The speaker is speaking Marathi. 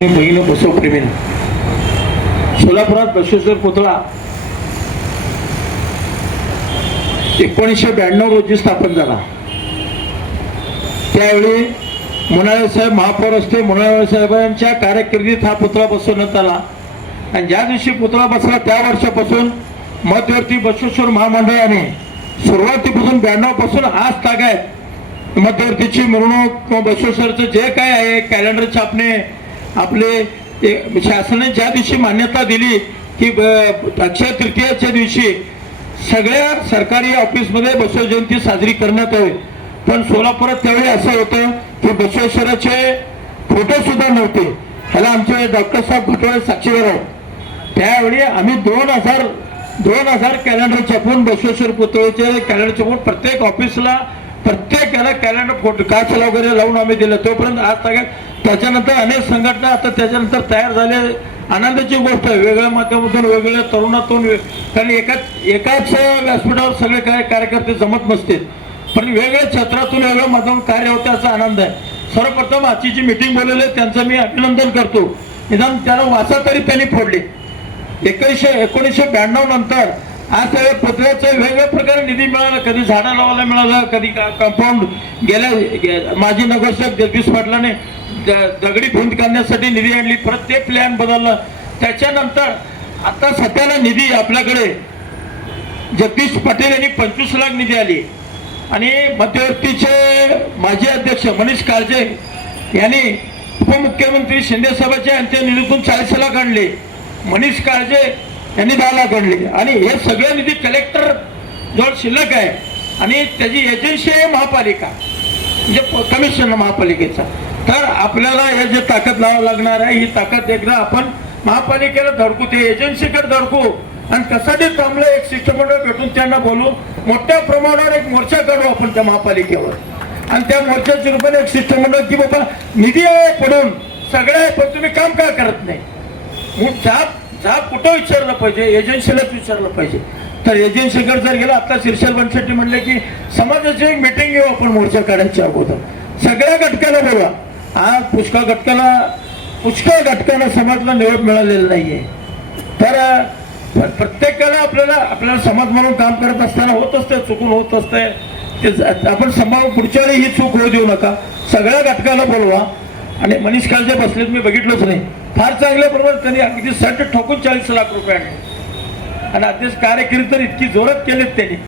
बहीण बसवप्रेमीन सोलापुरात बसवेश्वर पुतळा 1992 रोजी स्थापन झाला। त्यावेळी मुनाळे साहेब महापौर असते, मुनाळे साहेबांच्या कारकिर्दीत हा पुतळा बसवण्यात आला आणि ज्या दिवशी पुतळा बसला त्या वर्षापासून मध्यवर्ती बसवेश्वर महामंडळाने सुरुवातीपासून 92 पासून आज तागायत मध्यवर्तीची मिरवणूक बसवेश्वरचं जे काय आहे कॅलेंडर छापणे आपले शासनाने ज्या दिवशी मान्यता दिली की अक्षय तृतीयेच्या दिवशी सगळ्या सरकारी ऑफिसमध्ये बसव जयंती साजरी करण्यात यावी। पण सोलापुरात त्यावेळी असं होतं की बसवेश्वराचे फोटो सुद्धा नव्हते। ह्याला आमचे डॉक्टर साहेब घटोळे साक्षीदार आहेत। त्यावेळी आम्ही 2000 कॅलेंडर छापून बसवेश्वर पुतळ्याचे कॅलेंडर छापून प्रत्येक ऑफिसला प्रत्येकाला कॅलेंडर फोटो काचला वगैरे लावून आम्ही दिलं। तोपर्यंत आज तक त्याच्यानंतर अनेक संघटना आता त्याच्यानंतर तयार झाले। आनंदाची गोष्ट आहे, वेगळ्या माध्यमातून वेगवेगळ्या तरुणातून, कारण एकाच व्यासपीठावर सगळे कार्यकर्ते जमत नसतील, पण वेगळ्या क्षेत्रातून वेगळ्या माध्यमातून कार्य होते असा आनंद आहे। सर्वप्रथम आजची जी मीटिंग बोलवली त्यांचं मी अभिनंदन करतो। निदान त्याला वाचा तरी त्यांनी फोडले। 1992 नंतर आज त्या पुतळ्याचं वेगवेगळ्या प्रकारे निधी मिळाला, कधी झाडं लावायला मिळालं, कधी कंपाऊंड गेल्या माजी नगरसेवक जगदीश पाटलाने दगडी भिंत काढण्यासाठी निधी आणली, परत ते प्लॅन बदललं। त्याच्यानंतर आता सध्याला निधी आपल्याकडे जगदीश पाटील यांनी 25 लाख निधी आली आणि मध्यवर्तीचे माजी अध्यक्ष मनीष काळजे यांनी उपमुख्यमंत्री शिंदे साहेबांच्या यांच्या निधीतून 40 लाख आणले, मनीष काळजे यांनी 10 लाख आणले आणि हे सगळे निधी कलेक्टर जवळ शिल्लक आहे आणि त्याची एजन्सी आहे महापालिका, म्हणजे कमिशनर महापालिकेचा। तर आपल्याला हे जे ताकद लावावं लागणार आहे, ही ताकद एकदा आपण महापालिकेला धडकू, ते एजन्सीकडे धडकू आणि त्यासाठी थांबलं एक शिष्टमंडळ भेटून त्यांना बोलू, मोठ्या प्रमाणावर एक मोर्चा काढू आपण त्या महापालिकेवर आणि त्या मोर्चाच्या रूपाने एक शिष्टमंडळ की बाबा निधी आहे पडून सगळं आहे, पण तुम्ही काम का करत नाही, मग जाब कुठं विचारलं पाहिजे, एजन्सीलाच विचारलं पाहिजे। तर एजन्सीकडे जर गेलं, आता शीर्षल बनशेट्टी म्हणले की समाजाची एक मीटिंग घेऊ आपण मोर्चा काढायच्या अगोदर, सगळ्या घटकाला बोलवा। आज पुष्कळ घटकाला समाजाला निवड मिळालेला नाहीये, तर प्रत्येकाला आपल्याला समाज म्हणून काम करत असताना होत असते, चुकून होत असते, ते आपण सांभाळून पुढच्या वेळी ही चूक होऊ देऊ नका। सगळ्या घटकाला बोलवा आणि मनीष काळजे बसलेत, मी बघितलंच नाही, फार चांगल्या प्रमाणात त्यांनी अगदी सट ठोकून 40 लाख रुपये आणले आणि अध्यक्ष कार्यकिर्दी तर इतकी जोरात केलेत त्यांनी।